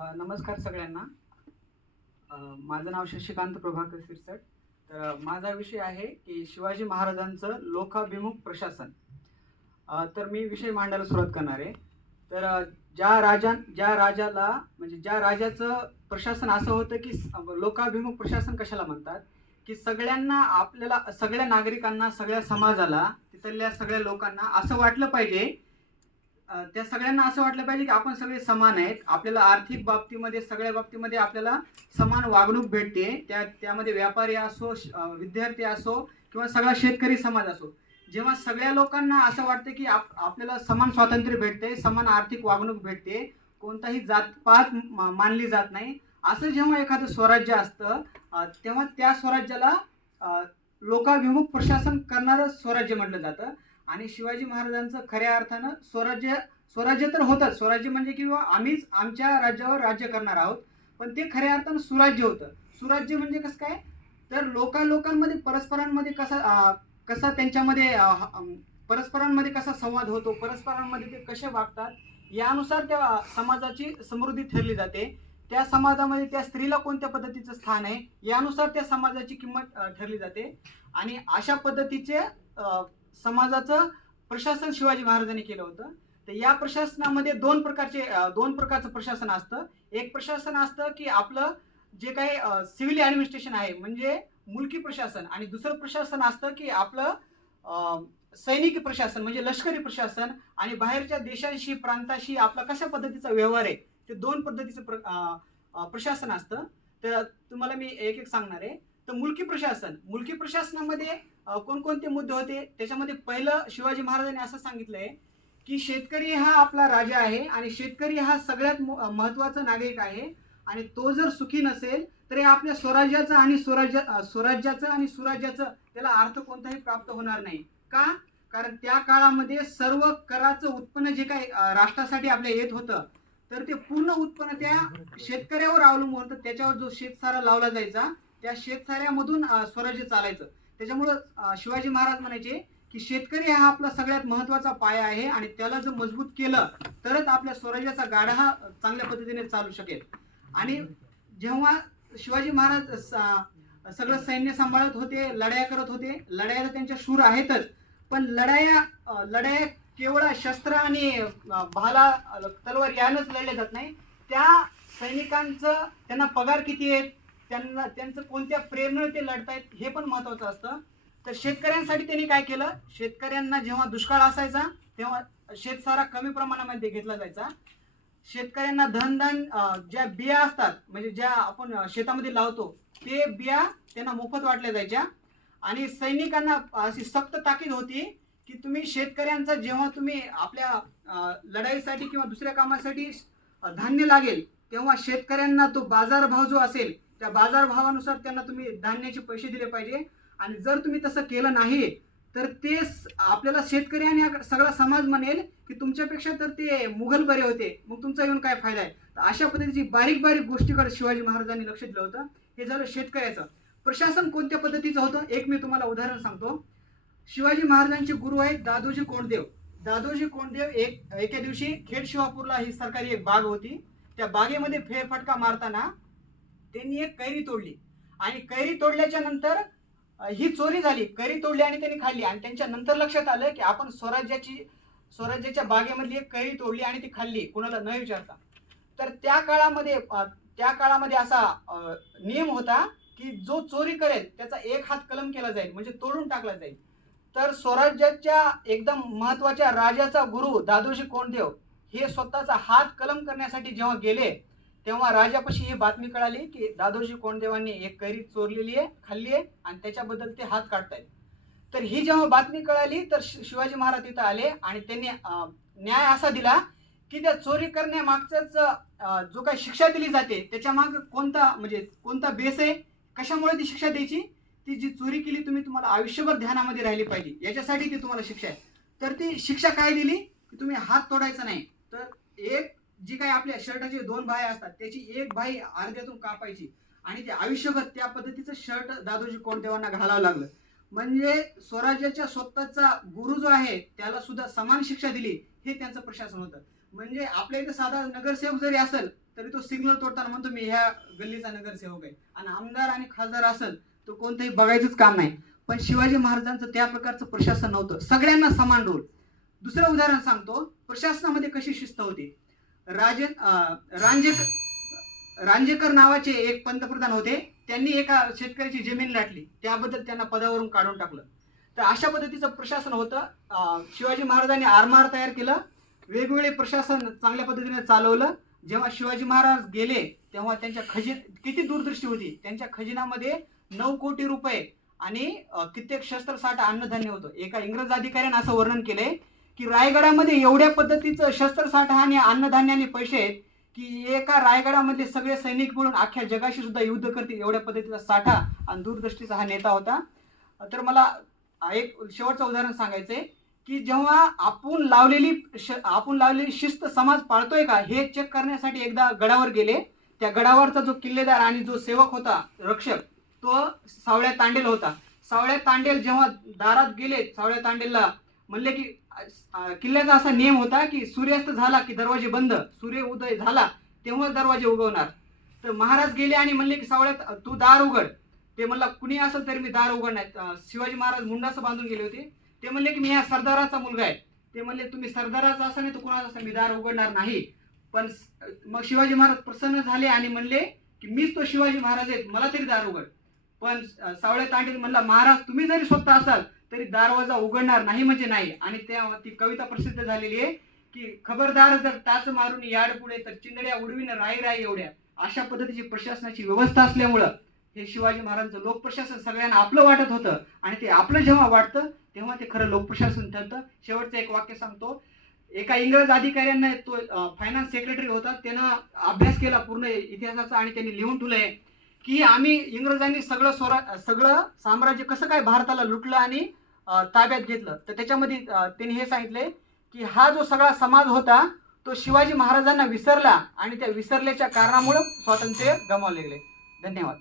नमस्कार सगळ्यांना. माझं नाव शशिकांत प्रभाकर सिरसट. तर माझा विषय आहे की शिवाजी महाराजांचं लोकाभिमुख प्रशासन. तर मी विषय मांडायला सुरुवात करणार आहे. तर ज्या राजाला म्हणजे ज्या राजाचं प्रशासन असं होतं की लोकाभिमुख प्रशासन कशाला म्हणतात, की सगळ्यांना आपल्याला सगळ्या नागरिकांना, सगळ्या समाजाला, तिथल्या सगळ्या लोकांना असं वाटलं पाहिजे, त्या सगळ्यांना असं वाटलं पाहिजे की आपण सगळे समान आहेत. आपल्याला आर्थिक बाबतीमध्ये, सगळ्या बाबतीमध्ये आपल्याला समान वागणूक भेटते. त्यामध्ये व्यापारी असो, विद्यार्थी असो किंवा सगळा शेतकरी समाज असो. जेव्हा सगळ्या लोकांना असं वाटतं की आपल्याला समान स्वातंत्र्य भेटते, समान आर्थिक वागणूक भेटते, कोणताही जातपात मानली जात नाही, असं जेव्हा एखादं स्वराज्य असतं, तेव्हा त्या स्वराज्याला लोकाभिमुख प्रशासन करणारं स्वराज्य म्हटलं जातं. आणि शिवाजी महाराजांचं खऱ्या अर्थानं स्वराज्य स्वराज्य तर होतंच. स्वराज्य म्हणजे किंवा आम्हीच आमच्या राज्यावर राज्य करणार आहोत, पण ते खऱ्या अर्थानं सुराज्य होतं. सुराज्य म्हणजे कसं काय, तर लोकांमध्ये परस्परांमध्ये कसा त्यांच्यामध्ये परस्परांमध्ये कसा संवाद होतो, परस्परांमध्ये ते कसे वागतात, यानुसार त्या समाजाची समृद्धी ठरली जाते. त्या समाजामध्ये त्या स्त्रीला कोणत्या पद्धतीचं स्थान आहे, यानुसार त्या समाजाची किंमत ठरली जाते. आणि अशा पद्धतीचे समाजाचं प्रशासन शिवाजी महाराजांनी केलं होतं. तर या प्रशासनामध्ये दोन प्रकारचं प्रशासन असतं. एक प्रशासन असतं की आपलं जे काही सिव्हिल ॲडमिनिस्ट्रेशन आहे, म्हणजे मुलकी प्रशासन, आणि दुसरं प्रशासन असतं की आपलं सैनिकी प्रशासन म्हणजे लष्करी प्रशासन. आणि बाहेरच्या देशांशी, प्रांताशी आपला कशा पद्धतीचा व्यवहार आहे, ते दोन पद्धतीचं प्रशासन असतं. तर तुम्हाला मी एक एक सांगणार आहे. तर मुलकी प्रशासनामध्ये कोणकोणते मुद्दे होते, त्याच्यामध्ये पहिलं शिवाजी महाराजांनी असं सांगितलंय की शेतकरी हा आपला राजा आहे आणि शेतकरी हा सगळ्यात महत्वाचा नागरिक आहे. आणि तो जर सुखी नसेल तर आपल्या स्वराज्याचं आणि सुराज्याचं त्याला अर्थ कोणताही प्राप्त होणार नाही. का? कारण त्या काळामध्ये सर्व कराचं उत्पन्न जे काही राष्ट्रासाठी आपल्या येत होतं, तर ते पूर्ण उत्पन्न त्या शेतकऱ्यावर अवलंबून होतं. त्याच्यावर जो शेतसारा लावला जायचा, त्या शेतसाऱ्यामधून स्वराज्य चालायचं. त्याच्यामुळं शिवाजी महाराज म्हणायचे की शेतकरी हा आपला सगळ्यात महत्वाचा पाया आहे आणि त्याला जर मजबूत केलं तरच आपल्या स्वराज्याचा गाडा हा चांगल्या पद्धतीने चालू शकेल. आणि जेव्हा शिवाजी महाराज सगळं सैन्य सांभाळत होते, लढाया करत होते, लढायला त्यांच्या शूर आहेतच, पण लढाया केवळ शस्त्र आणि भाला, तलवार यानंच लढले जात नाही. त्या सैनिकांचं त्यांना पगार किती आहे, त्यांचं कोणत्या प्रेरणेने ते लढतायत, हे पण महत्वाचं असतं. तर शेतकऱ्यांसाठी त्यांनी काय केलं, शेतकऱ्यांना जेव्हा दुष्काळ असायचा तेव्हा शेतसारा कमी प्रमाणामध्ये घेतला जायचा. शेतकऱ्यांना धन ज्या बिया असतात, म्हणजे ज्या आपण शेतामध्ये लावतो, ते बिया त्यांना मोफत वाटल्या जायच्या. आणि सैनिकांना अशी सक्त ताकीद होती की तुम्ही शेतकऱ्यांचा जेव्हा तुम्ही आपल्या लढाईसाठी किंवा दुसऱ्या कामासाठी धान्य लागेल, तेव्हा शेतकऱ्यांना तो बाजारभाव जो असेल, त्या बाजारभावानुसार त्यांना तुम्ही धान्याचे पैसे दिले पाहिजे. आणि जर तुम्ही तसं केलं नाही तर ते आपल्याला शेतकरी आणि सगळा समाज म्हणेल की तुमच्यापेक्षा तर ते मुघल बरे होते, मग तुमचा येऊन काय फायदा आहे. तर अशा पद्धतीची बारीक बारीक गोष्टीकडे शिवाजी महाराजांनी लक्ष दिलं होतं. हे झालं शेतकऱ्याचं. प्रशासन कोणत्या पद्धतीचं होतं, एक मी तुम्हाला उदाहरण सांगतो. शिवाजी महाराजांचे गुरु आहेत दादोजी कोंडदेव. दादोजी कोंडदेव एके दिवशी खेड शिवापूरला ही सरकारी एक बाग होती, त्या बागेमध्ये फेरफटका मारताना त्यांनी एक कैरी तोडली. आणि कैरी तोडल्याच्या नंतर ही चोरी झाली. कैरी तोडली आणि त्यांनी खाल्ली. आणि त्यांच्या नंतर लक्षात आलं की आपण स्वराज्याच्या बागेमधली एक कैरी तोडली आणि ती खाल्ली कुणाला न विचारता. तर त्या काळामध्ये असा नियम होता की जो चोरी करेल त्याचा एक हात कलम केला जाईल, म्हणजे तोडून टाकला जाईल. तर स्वराज्याच्या एकदम महत्वाच्या राजाचा गुरु दादोजी कोंडदेव हे स्वतःचा हात कलम करण्यासाठी जेव्हा गेले, तेव्हा राजापाशी ही बातमी कळाली की दादोजी कोंडदेवांनी एक कैरी चोरलेली आहे, खाल्ली आहे आणि त्याच्याबद्दल ते हात काढतायत. तर ही जेव्हा बातमी कळाली तर शिवाजी महाराज तिथं आले आणि त्यांनी न्याय असा दिला की त्या चोरी करण्यामागचाच जो काही शिक्षा दिली जाते त्याच्या माग कोणता बेस आहे, कशामुळे ती शिक्षा द्यायची, ती जी चोरी केली तुम्हाला आयुष्यभर ध्यानामध्ये राहिली पाहिजे, याच्यासाठी ती तुम्हाला शिक्षा आहे. तर ती शिक्षा काय दिली की तुम्ही हात तोडायचा नाही. तर एक जी काही आपल्या शर्टाची दोन बाह्या असतात त्याची एक बाही अर्ध्यातून कापायची आणि ते आयुष्यभर त्या पद्धतीचं शर्ट दादोजी कोंडदेवांना घालावं लागलं. म्हणजे स्वराज्याच्या स्वतःचा गुरु जो आहे त्याला सुद्धा समान शिक्षा दिली, हे त्यांचं प्रशासन होतं. म्हणजे आपल्या इथे साधा नगरसेवक जरी असेल तरी तो सिग्नल तोडताना म्हणतो मी ह्या गल्लीचा नगरसेवक आहे, आणि आमदार आणि खासदार असेल तो कोणतंही बघायचंच काम नाही. पण शिवाजी महाराजांचं त्या प्रकारचं प्रशासन नव्हतं, सगळ्यांना समान रोल. दुसरं उदाहरण सांगतो, प्रशासनामध्ये कशी शिस्त होती. रांजेकर नावाचे एक पंतप्रधान होते, त्यांनी एका शेतकऱ्याची जमीन लाटली, त्याबद्दल त्यांना पदावरून काढून टाकलं. तर अशा पद्धतीचं प्रशासन होतं. शिवाजी महाराजांनी आरमार तयार केलं, वेगवेगळे प्रशासन चांगल्या पद्धतीने चालवलं. जेव्हा शिवाजी महाराज गेले तेव्हा त्यांच्या किती दूरदृष्टी होती. त्यांच्या खजिनामध्ये 9 कोटी रुपये आणि कित्येक शस्त्रसाठा अन्नधान्य होतं. एका इंग्रज अधिकाऱ्याने असं वर्णन केले की रायगडामध्ये एवढ्या पद्धतीचं शस्त्रसाठा आणि अन्नधान्याने पैसे आहेत की एका रायगडामधले सगळे सैनिक मिळून अख्ख्या जगाशी सुद्धा युद्ध करतील एवढ्या पद्धतीचा साठा आणि दूरदृष्टीचा हा नेता होता. तर मला एक शेवटचं उदाहरण सांगायचंय की जेव्हा आपण लावलेली शिस्त समाज पाळतोय का हे चेक करण्यासाठी एकदा गडावर गेले. त्या गडावरचा जो किल्लेदार आणि जो सेवक होता, रक्षक, तो सावळ्या तांडेल होता. सावळ्या तांडेल जेव्हा दारात गेले, सावळ्या तांडेलला म्हणले की किल्ल्याचा असा नियम होता की सूर्यास्त झाला की दरवाजे बंद, सूर्य उदय झाला तेव्हा दरवाजे उगवणार. तर महाराज गेले आणि म्हणले की सावळ्यात तू दार उघड. ते म्हणला कुणी असेल तरी मी दार उघडणार. शिवाजी महाराज मुंडासं बांधून गेले होते. ते म्हणले की मी ह्या सरदाराचा मुलगा आहे. ते म्हणले तुम्ही सरदाराचा असा नाही तर कुणाचा असं मी दार उघडणार नाही. पण मग शिवाजी महाराज प्रसन्न झाले आणि म्हणले की मीच तो शिवाजी महाराज आहे, मला तरी दार उघड. पण सावळ्या तांडेल म्हणला महाराज तुम्ही जरी स्वतः असाल तरी दरवाजा उघडणार नाही म्हणजे नाही. आणि ती कविता प्रसिद्ध झालेली आहे की खबरदार जर टाच मारून याड पुढे तर चिंदड्या उडवीन राई राई एवढ्या. अशा पद्धतीची प्रशासनाची व्यवस्था असल्यामुळं हे शिवाजी महाराजांचं लोकप्रशासन सगळ्यांना आपलं वाटत होतं, आणि ते आपलं जेव्हा वाटतं तेव्हा ते खरं लोकप्रशासन ठरतं. शेवटचं एक वाक्य सांगतो. एका इंग्रज अधिकाऱ्यांना, तो फायनान्स सेक्रेटरी होता, त्यानं अभ्यास केला पूर्ण इतिहासाचा आणि त्यांनी लिहून ठेवलंय की आम्ही इंग्रजांनी सगळं साम्राज्य कसं काय भारताला लुटलं आणि ताब्यात घेतलं. तर त्याच्यामध्ये त्यांनी हे सांगितलंय की हा जो सगळा समाज होता तो शिवाजी महाराजांना विसरला आणि त्या विसरल्याच्या कारणामुळे स्वातंत्र्य गमावले गेले. धन्यवाद.